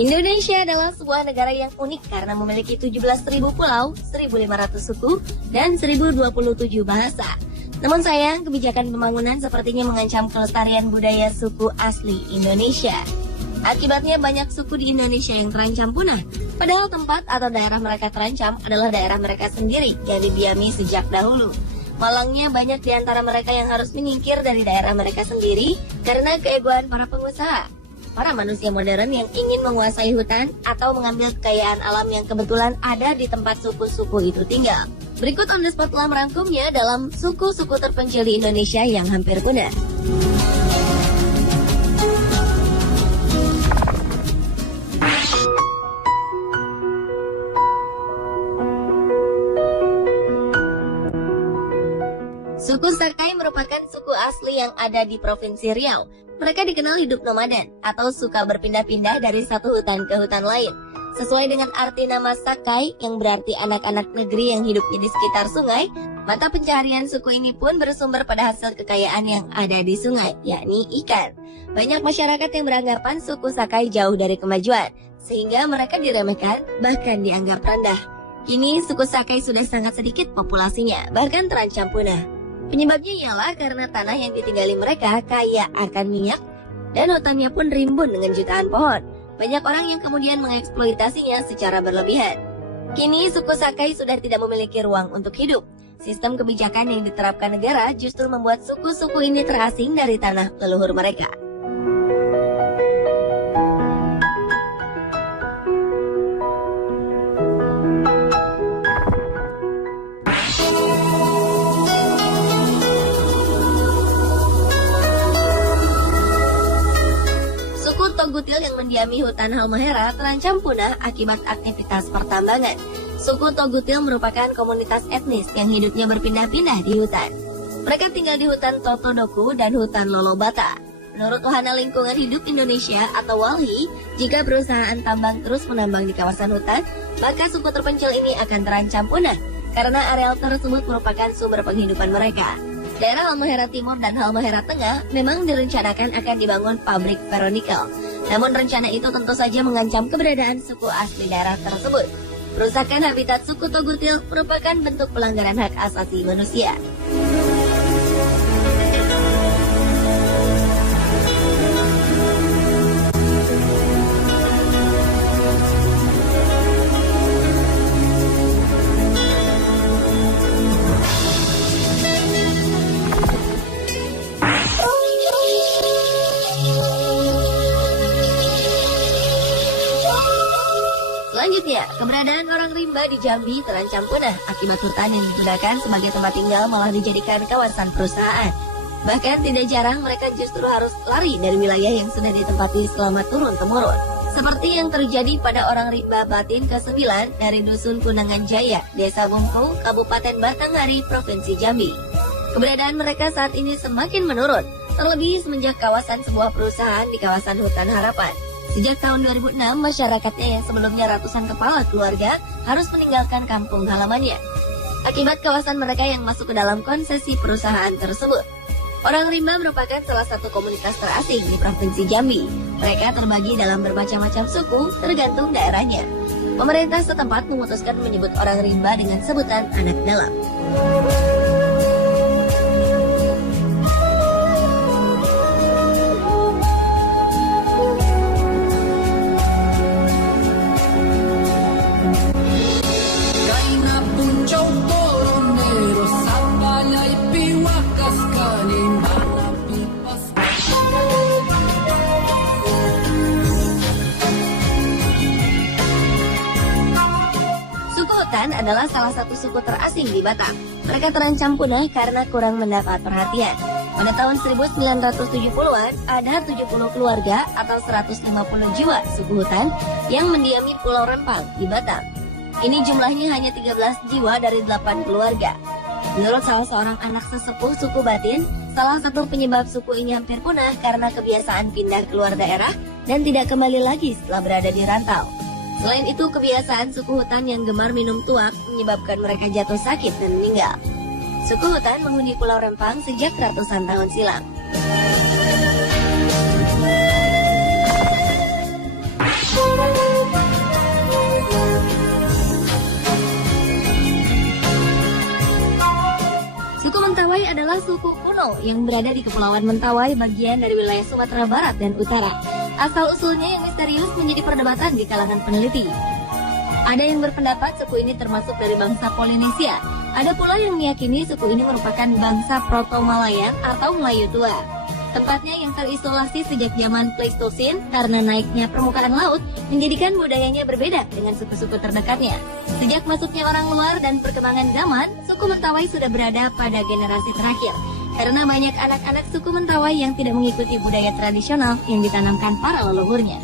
Indonesia adalah sebuah negara yang unik karena memiliki 17.000 pulau, 1.500 suku, dan 1.027 bahasa. Namun sayang, kebijakan pembangunan sepertinya mengancam kelestarian budaya suku asli Indonesia. Akibatnya banyak suku di Indonesia yang terancam punah. Padahal tempat atau daerah mereka terancam adalah daerah mereka sendiri yang didiami sejak dahulu. Malangnya banyak di antara mereka yang harus menyingkir dari daerah mereka sendiri karena keegoan para pengusaha. Para manusia modern yang ingin menguasai hutan atau mengambil kekayaan alam yang kebetulan ada di tempat suku-suku itu tinggal. Berikut On The Spot telah merangkumnya dalam suku-suku terpencil di Indonesia yang hampir punah. Suku Sakai merupakan suku asli yang ada di Provinsi Riau. Mereka dikenal hidup nomaden atau suka berpindah-pindah dari satu hutan ke hutan lain. Sesuai dengan arti nama Sakai yang berarti anak-anak negeri yang hidupnya di sekitar sungai, mata pencaharian suku ini pun bersumber pada hasil kekayaan yang ada di sungai, yakni ikan. Banyak masyarakat yang beranggapan suku Sakai jauh dari kemajuan, sehingga mereka diremehkan, bahkan dianggap rendah. Kini suku Sakai sudah sangat sedikit populasinya, bahkan terancam punah. Penyebabnya ialah karena tanah yang ditinggali mereka kaya akan minyak dan hutannya pun rimbun dengan jutaan pohon. Banyak orang yang kemudian mengeksploitasinya secara berlebihan. Kini suku Sakai sudah tidak memiliki ruang untuk hidup. Sistem kebijakan yang diterapkan negara justru membuat suku-suku ini terasing dari tanah leluhur mereka. Togutil yang mendiami hutan Halmahera terancam punah akibat aktivitas pertambangan. Suku Togutil merupakan komunitas etnis yang hidupnya berpindah-pindah di hutan. Mereka tinggal di hutan Totodoku dan hutan Lolobata. Menurut Wahana Lingkungan Hidup Indonesia atau WALHI, jika perusahaan tambang terus menambang di kawasan hutan, maka suku terpencil ini akan terancam punah karena areal tersebut merupakan sumber penghidupan mereka. Daerah Halmahera Timur dan Halmahera Tengah memang direncanakan akan dibangun pabrik ferronikel. Namun rencana itu tentu saja mengancam keberadaan suku asli daerah tersebut. Perusakan habitat suku Togutil merupakan bentuk pelanggaran hak asasi manusia. Selanjutnya, keberadaan orang rimba di Jambi terancam punah akibat hutan yang digunakan sebagai tempat tinggal malah dijadikan kawasan perusahaan. Bahkan tidak jarang mereka justru harus lari dari wilayah yang sudah ditempati selama turun-temurun. Seperti yang terjadi pada orang rimba Batin ke-9 dari Dusun Kunangan Jaya, Desa Bungkung, Kabupaten Batanghari, Provinsi Jambi. Keberadaan mereka saat ini semakin menurun, terlebih semenjak kawasan sebuah perusahaan di kawasan Hutan Harapan. Sejak tahun 2006, masyarakatnya yang sebelumnya ratusan kepala keluarga harus meninggalkan kampung halamannya akibat kawasan mereka yang masuk ke dalam konsesi perusahaan tersebut. Orang rimba merupakan salah satu komunitas terasing di Provinsi Jambi. Mereka terbagi dalam bermacam-macam suku tergantung daerahnya. Pemerintah setempat memutuskan menyebut orang rimba dengan sebutan anak dalam. Adalah salah satu suku terasing di Batam. Mereka terancam punah karena kurang mendapat perhatian. Pada tahun 1970-an, ada 70 keluarga atau 150 jiwa suku hutan yang mendiami Pulau Rempang di Batam. Ini jumlahnya hanya 13 jiwa dari 8 keluarga. Menurut salah seorang anak sesepuh suku Batin, salah satu penyebab suku ini hampir punah karena kebiasaan pindah keluar daerah dan tidak kembali lagi setelah berada di rantau. Selain itu, kebiasaan suku hutan yang gemar minum tuak menyebabkan mereka jatuh sakit dan meninggal. Suku hutan menghuni Pulau Rempang sejak ratusan tahun silam. Suku Mentawai adalah suku kuno yang berada di Kepulauan Mentawai bagian dari wilayah Sumatera Barat dan Utara. Asal-usulnya yang misterius menjadi perdebatan di kalangan peneliti. Ada yang berpendapat suku ini termasuk dari bangsa Polinesia. Ada pula yang meyakini suku ini merupakan bangsa Proto-Malayan atau Melayu tua. Tempatnya yang terisolasi sejak zaman Pleistosen karena naiknya permukaan laut menjadikan budayanya berbeda dengan suku-suku terdekatnya. Sejak masuknya orang luar dan perkembangan zaman, suku Mentawai sudah berada pada generasi terakhir. Karena banyak anak-anak suku Mentawai yang tidak mengikuti budaya tradisional yang ditanamkan para leluhurnya.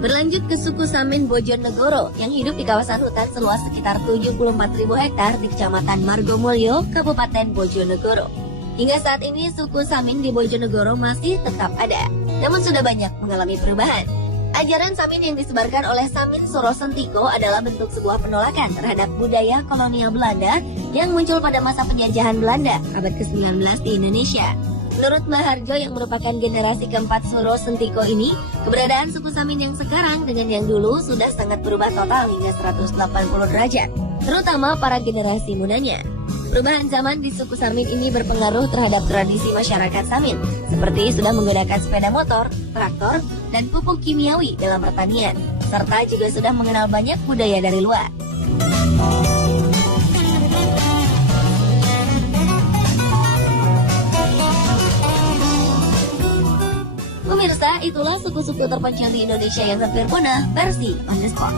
Berlanjut ke suku Samin Bojonegoro yang hidup di kawasan hutan seluas sekitar 74.000 hektar di Kecamatan Margomulyo, Kabupaten Bojonegoro. Hingga saat ini suku Samin di Bojonegoro masih tetap ada, namun sudah banyak mengalami perubahan. Ajaran Samin yang disebarkan oleh Samin Soro Sentiko adalah bentuk sebuah penolakan terhadap budaya kolonial Belanda yang muncul pada masa penjajahan Belanda abad ke-19 di Indonesia. Menurut Mbah Harjo yang merupakan generasi keempat Soro Sentiko ini, keberadaan suku Samin yang sekarang dengan yang dulu sudah sangat berubah total hingga 180 derajat, terutama para generasi mudanya. Perubahan zaman di suku Samin ini berpengaruh terhadap tradisi masyarakat Samin, seperti sudah menggunakan sepeda motor, traktor, dan pupuk kimiawi dalam pertanian, serta juga sudah mengenal banyak budaya dari luar. Pemirsa, itulah suku-suku terpencil di Indonesia yang hampir punah versi On The Spot.